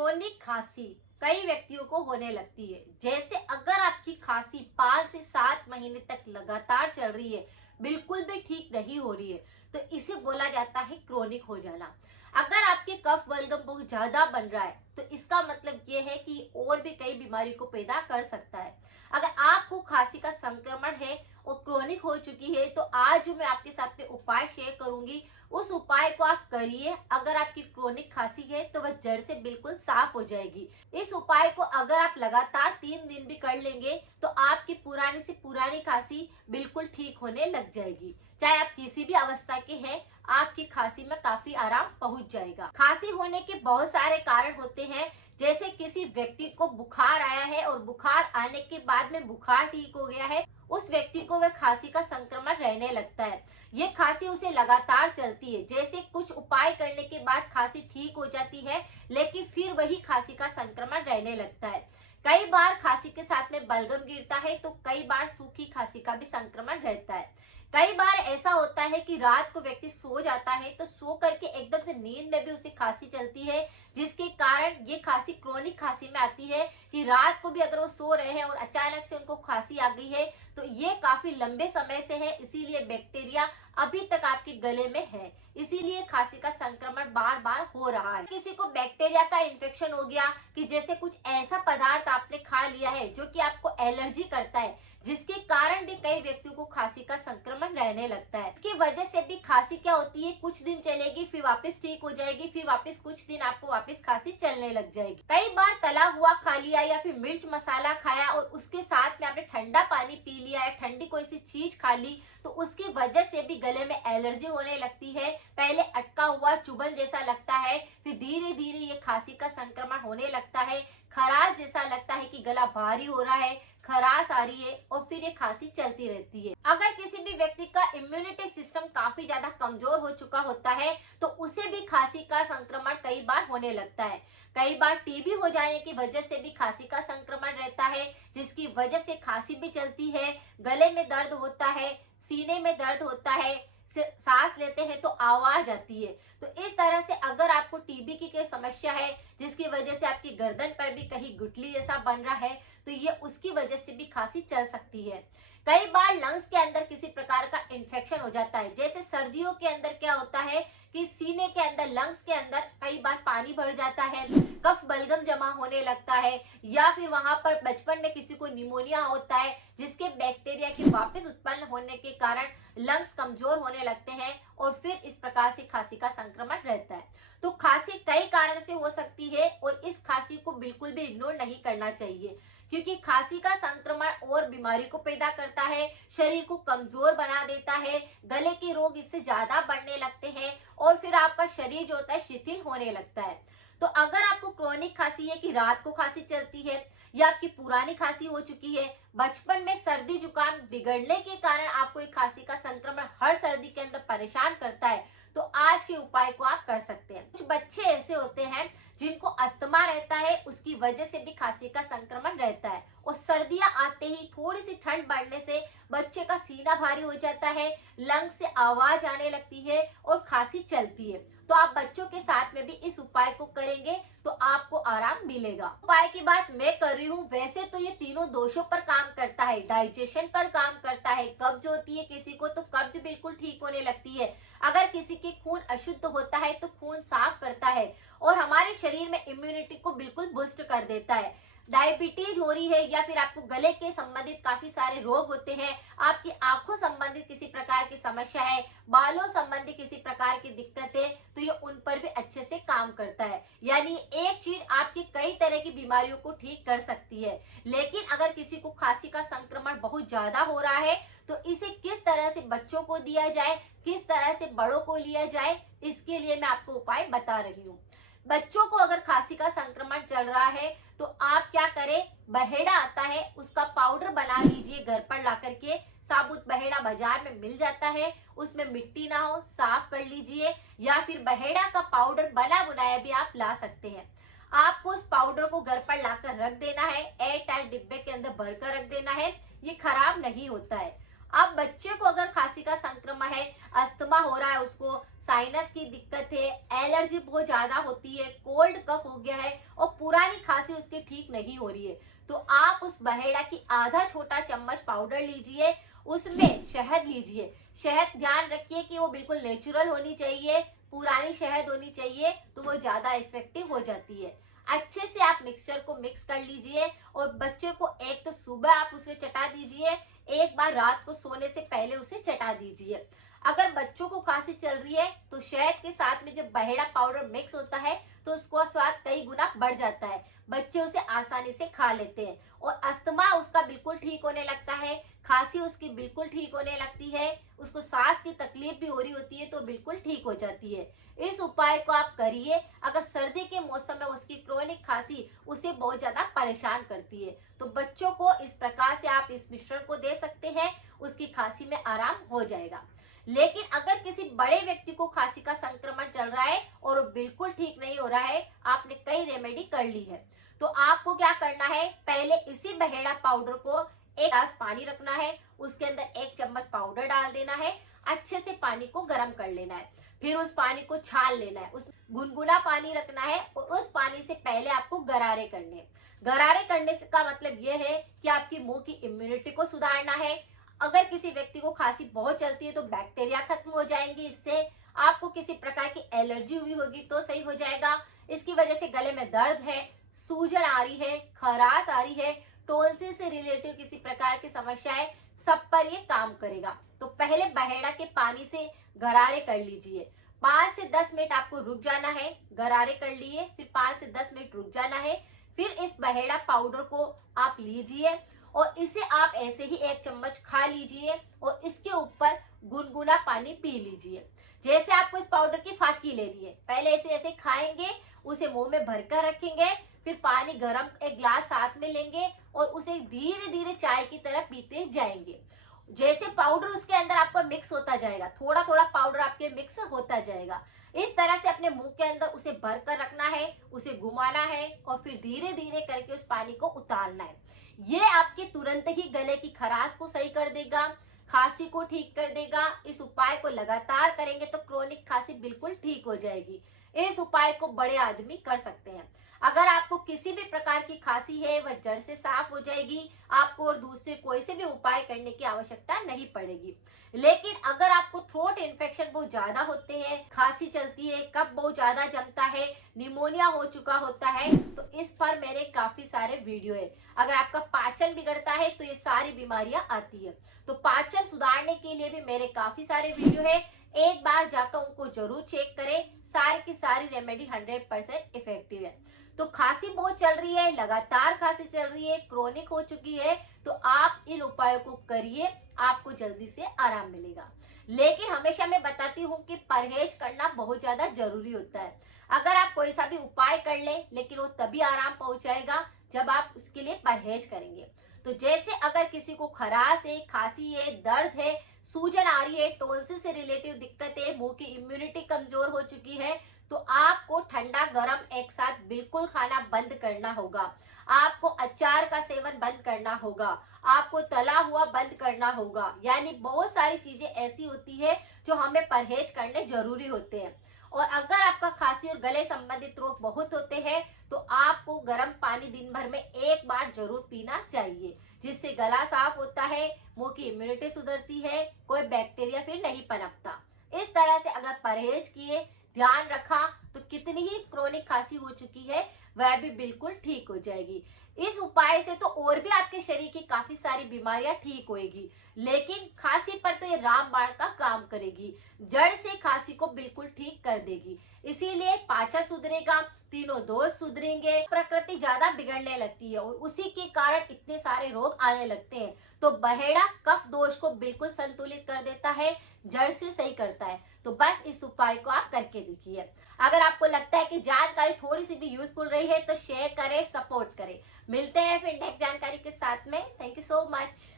Chronic खांसी कई व्यक्तियों को होने लगती है। जैसे अगर आपकी खांसी 5 से 7 महीने तक लगातार चल रही है, बिल्कुल भी ठीक नहीं हो रही है, तो इसे बोला जाता है क्रोनिक हो जाना। अगर आपके कफ बलगम बहुत ज्यादा बन रहा है तो इसका मतलब ये है कि और भी कई बीमारी को पैदा कर सकता है। अगर आपको खांसी का संक्रमण है और क्रोनिक हो चुकी है तो आज जो मैं आपके साथ में उपाय शेयर करूंगी, उस उपाय को आप करिए। अगर आपकी क्रोनिक खांसी है तो वह जड़ से बिल्कुल साफ हो जाएगी। इस उपाय को अगर आप लगातार 3 दिन भी कर लेंगे तो आपकी पुरानी से पुरानी खांसी बिल्कुल ठीक होने लग जाएगी। चाहे आप किसी भी अवस्था के हैं, आपकी खांसी में काफी आराम पहुंच जाएगा। खांसी होने के बहुत सारे कारण होते हैं। जैसे किसी व्यक्ति को बुखार आया है और बुखार आने के बाद में बुखार ठीक हो गया है, उस व्यक्ति को वह खांसी का संक्रमण रहने लगता है। ये खांसी उसे लगातार चलती है। जैसे कुछ उपाय करने के बाद खांसी ठीक हो जाती है, लेकिन फिर वही खांसी का संक्रमण रहने लगता है। कई बार खांसी के साथ में बलगम गिरता है तो कई बार सूखी खांसी का भी संक्रमण रहता है। कई बार ऐसा होता है कि रात को व्यक्ति सो जाता है तो सो करके एकदम से नींद में भी उसे खांसी चलती है, जिसके कारण ये खांसी क्रोनिक खांसी में आती है कि रात को भी अगर वो सो रहे हैं और अचानक से उनको खांसी आ गई है तो ये काफी लंबे समय से है, इसीलिए बैक्टीरिया अभी तक आपके गले में है, इसीलिए खांसी का संक्रमण बार बार हो रहा है। किसी को बैक्टीरिया का इन्फेक्शन हो गया कि जैसे कुछ ऐसा पदार्थ आपने खा लिया है जो कि आपको एलर्जी करता है, जिसके कारण भी कई व्यक्तियों को खांसी का संक्रमण रहने लगता है। इसकी वजह से भी खांसी क्या होती है, कुछ दिन चलेगी फिर वापस ठीक हो जाएगी, फिर वापस कुछ दिन आपको वापस खांसी चलने लग जाएगी। कई बार तला हुआ खा लिया या फिर मिर्च मसाला खाया और उसके साथ में आपने ठंडा पानी पी लिया है, ठंडी कोई सी चीज खा ली, तो उसकी वजह से भी गले में एलर्जी होने लगती है। पहले अटका हुआ चुभन जैसा लगता है, फिर धीरे धीरे ये खांसी का संक्रमण होने लगता है। खराश जैसा लगता है कि गला भारी हो रहा है, खराश आ रही है और फिर ये खांसी चलती रहती है। अगर किसी भी व्यक्ति का इम्यूनिटी सिस्टम काफी ज्यादा कमजोर हो चुका होता है तो उसे भी खांसी का संक्रमण कई बार होने लगता है। कई बार टीबी हो जाने की वजह से भी खांसी का संक्रमण रहता है, जिसकी वजह से खांसी भी चलती है, गले में दर्द होता है, सीने में दर्द होता है, सांस लेते हैं तो आवाज आती है। तो इस तरह से अगर आपको टीबी की कोई समस्या है जिसकी वजह से आपकी गर्दन पर भी कहीं गुठली जैसा बन रहा है तो ये उसकी वजह से भी खांसी चल सकती है। कई बार लंग्स के अंदर किसी प्रकार का इन्फेक्शन हो जाता है। जैसे सर्दियों के अंदर क्या होता है कि सीने के अंदर, लंग्स के अंदर कई बार पानी भर जाता है, कफ बलगम जमा होने लगता है, या फिर वहां पर बचपन में किसी को निमोनिया होता है जिसके बैक्टीरिया के वापस उत्पन्न होने के कारण लंग्स कमजोर होने लगते हैं और फिर इस प्रकार से खांसी का संक्रमण रहता है। तो खांसी कई कारण से हो सकती है और इस खांसी को बिल्कुल भी इग्नोर नहीं करना चाहिए, क्योंकि खांसी का संक्रमण और बीमारी को पैदा करता है, शरीर को कमजोर बना देता है, गले के रोग इससे ज्यादा बढ़ने लगते हैं और फिर आपका शरीर जो होता है शिथिल होने लगता है। तो अगर आपको क्रोनिक खांसी है कि रात को खांसी चलती है या आपकी पुरानी खांसी हो चुकी है, बचपन में सर्दी जुकाम बिगड़ने के कारण आपको एक खांसी का संक्रमण हर सर्दी के अंदर परेशान करता है, तो आज के उपाय को आप कर सकते हैं। कुछ बच्चे ऐसे होते हैं जिनको अस्थमा रहता है, उसकी वजह से भी खांसी का संक्रमण रहता है और सर्दियां आते ही थोड़ी सी ठंड बढ़ने से बच्चे का सीना भारी हो जाता है, लंग से आवाज आने लगती है और खांसी चलती है। तो आप बच्चों के साथ में भी इस उपाय को करेंगे तो आपको आराम मिलेगा। उपाय की बात मैं कर रही हूँ, वैसे तो ये तीनों दोषों पर काम करता है, डाइजेशन पर काम करता है, कब्ज होती है किसी को तो कब्ज बिल्कुल ठीक होने लगती है, अगर किसी के खून अशुद्ध होता है तो खून साफ करता है और हमारे शरीर में इम्यूनिटी को बिल्कुल बूस्ट कर देता है। डायबिटीज हो रही है या फिर आपको गले के संबंधित काफी सारे रोग होते हैं, आपकी आंखों संबंधित किसी प्रकार की समस्या है, बालों संबंधी किसी प्रकार की दिक्कत है, तो ये उन पर भी अच्छे से काम करता है। यानी एक चीज आपकी कई तरह की बीमारियों को ठीक कर सकती है। लेकिन अगर किसी को खांसी का संक्रमण बहुत ज्यादा हो रहा है तो इसे किस तरह से बच्चों को दिया जाए, किस तरह से बड़ों को लिया जाए, इसके लिए मैं आपको उपाय बता रही हूँ। बच्चों को अगर खांसी का संक्रमण चल रहा है तो आप क्या करें, बहेड़ा आता है उसका पाउडर बना लीजिए घर पर ला करके। साबुत बहेड़ा बाजार में मिल जाता है, उसमें मिट्टी ना हो, साफ कर लीजिए, या फिर बहेड़ा का पाउडर बना बनाया भी आप ला सकते हैं। आपको उस पाउडर को घर पर लाकर रख देना है, एयर टाइट डिब्बे के अंदर भरकर रख देना है, ये खराब नहीं होता है। अब बच्चे को अगर खांसी का संक्रमण है, अस्थमा हो रहा है, उसको साइनस की दिक्कत है, एलर्जी बहुत ज्यादा होती है, कोल्ड कफ हो गया है और पुरानी खांसी उसकी ठीक नहीं हो रही है, तो आप उस बहेड़ा की आधा छोटा चम्मच पाउडर लीजिए, उसमें शहद लीजिए। शहद ध्यान रखिए कि वो बिल्कुल नेचुरल होनी चाहिए, पुरानी शहद होनी चाहिए, तो वो ज्यादा इफेक्टिव हो जाती है। अच्छे से आप मिक्सचर को मिक्स कर लीजिए और बच्चे को एक तो सुबह आप उसे चटा दीजिए, एक बार रात को सोने से पहले उसे चटा दीजिए। अगर बच्चों को खांसी चल रही है तो शहद के साथ में जब बहेड़ा पाउडर मिक्स होता है तो उसका स्वाद कई गुना बढ़ जाता है, बच्चे उसे आसानी से खा लेते हैं और अस्थमा उसका बिल्कुल ठीक होने लगता है, खांसी उसकी बिल्कुल ठीक होने लगती है, उसको सांस की तकलीफ भी हो रही होती है तो बिल्कुल ठीक हो जाती है। इस उपाय को आप करिए। अगर सर्दी के मौसम में उसकी क्रोनिक खांसी उसे बहुत ज्यादा परेशान करती है तो बच्चों को इस प्रकार से आप इस मिश्रण को दे सकते हैं, उसकी खांसी में आराम हो जाएगा। लेकिन अगर किसी बड़े व्यक्ति को खांसी का संक्रमण चल रहा है और वो बिल्कुल ठीक नहीं हो रहा है, आपने कई रेमेडी कर ली है, तो आपको क्या करना है, पहले इसी बहेड़ा पाउडर को एक गिलास पानी रखना है, उसके अंदर 1 चम्मच पाउडर डाल देना है, अच्छे से पानी को गर्म कर लेना है, फिर उस पानी को छान लेना है, उस गुनगुना पानी रखना है और उस पानी से पहले आपको गरारे करने हैं। गरारे करने का मतलब यह है कि आपकी मुंह की इम्यूनिटी को सुधारना है। अगर किसी व्यक्ति को खांसी बहुत चलती है तो बैक्टीरिया खत्म हो जाएंगे, इससे आपको किसी प्रकार की एलर्जी हुई होगी तो सही हो जाएगा। इसकी वजह से गले में दर्द है, सूजन आ रही है, खराश आ रही है, टोंसिल से रिलेटिव किसी प्रकार की समस्या है, सब पर ये काम करेगा। तो पहले बहेड़ा के पानी से गरारे कर लीजिए, 5 से 10 मिनट आपको रुक जाना है, गरारे कर लिए, फिर 5 से 10 मिनट रुक जाना है, फिर इस बहेड़ा पाउडर को आप लीजिए और इसे आप ऐसे ही 1 चम्मच खा लीजिए और इसके ऊपर गुनगुना पानी पी लीजिए। जैसे आपको इस पाउडर की फाकी लेनी है, पहले ऐसे ऐसे खाएंगे, उसे मुंह में भरकर रखेंगे, फिर पानी गरम एक ग्लास साथ में लेंगे और उसे धीरे धीरे चाय की तरह पीते जाएंगे। जैसे पाउडर उसके अंदर आपका मिक्स होता जाएगा, थोड़ा थोड़ा पाउडर आपके मिक्स होता जाएगा, इस तरह से अपने मुंह के अंदर उसे भर कर रखना है, उसे घुमाना है और फिर धीरे धीरे करके उस पानी को उतारना है। ये आपके तुरंत ही गले की खराश को सही कर देगा, खांसी को ठीक कर देगा। इस उपाय को लगातार करेंगे तो क्रोनिक खांसी बिल्कुल ठीक हो जाएगी। इस उपाय को बड़े आदमी कर सकते हैं। अगर आपको किसी भी प्रकार की खांसी है वह जड़ से साफ हो जाएगी, आपको और दूसरे कोई से भी उपाय करने की आवश्यकता नहीं पड़ेगी। लेकिन अगर आपको थ्रोट इन्फेक्शन बहुत ज्यादा होते हैं, खांसी चलती है, कफ बहुत ज्यादा जमता है, निमोनिया हो चुका होता है, तो इस पर मेरे काफी सारे वीडियो है। अगर आपका पाचन बिगड़ता है तो ये सारी बीमारियां आती है, तो पाचन सुधारने के लिए भी मेरे काफी सारे वीडियो है, एक बार जाकर उनको जरूर चेक करें। सारी की सारी रेमेडी 100% इफेक्टिव है। तो खांसी बहुत चल रही है, लगातार खांसी चल रही है, क्रोनिक हो चुकी है, तो आप इन उपायों को करिए, आपको जल्दी से आराम मिलेगा। लेकिन हमेशा मैं बताती हूँ कि परहेज करना बहुत ज्यादा जरूरी होता है। अगर आप कोई सा भी उपाय कर ले, लेकिन वो तभी आराम पहुंचाएगा जब आप उसके लिए परहेज करेंगे। तो जैसे अगर किसी को खराश है, खांसी है, दर्द है, सूजन आ रही है, टोंसिल से रिलेटिव दिक्कत है, मुंह की इम्यूनिटी कमजोर हो चुकी है, तो आपको ठंडा गरम एक साथ बिल्कुल खाना बंद करना होगा। आपको अचार का सेवन बंद करना होगा, आपको तला हुआ बंद करना होगा। यानी बहुत सारी चीजें ऐसी होती है जो हमें परहेज करने जरूरी होते हैं। और अगर आपका खांसी और गले संबंधित रोग बहुत होते हैं तो आपको गर्म पानी दिन भर में एक बार जरूर पीना चाहिए, जिससे गला साफ होता है, मुंह की इम्यूनिटी सुधरती है, कोई बैक्टीरिया फिर नहीं पनपता। इस तरह से अगर परहेज किए, ध्यान रखा, तो कितनी ही क्रोनिक खांसी हो चुकी है वह भी बिल्कुल ठीक हो जाएगी। इस उपाय से तो और भी आपके शरीर की काफी सारी बीमारियां ठीक होएगी, लेकिन खांसी पर तो ये रामबाण का काम करेगी, जड़ से खांसी को बिल्कुल ठीक कर देगी। इसीलिए पाचन सुधरेगा, तीनों दोष सुधरेंगे, प्रकृति ज्यादा बिगड़ने लगती है और उसी के कारण इतने सारे रोग आने लगते हैं। तो बहेड़ा कफ दोष को बिल्कुल संतुलित कर देता है, जड़ से सही करता है। तो बस इस उपाय को आप करके देखिए। अगर आपको लगता है कि जानकारी थोड़ी सी भी यूजफुल रही है तो शेयर करें, सपोर्ट करें। मिलते हैं फिर नेक्स्ट जानकारी के साथ में। Thank you so much.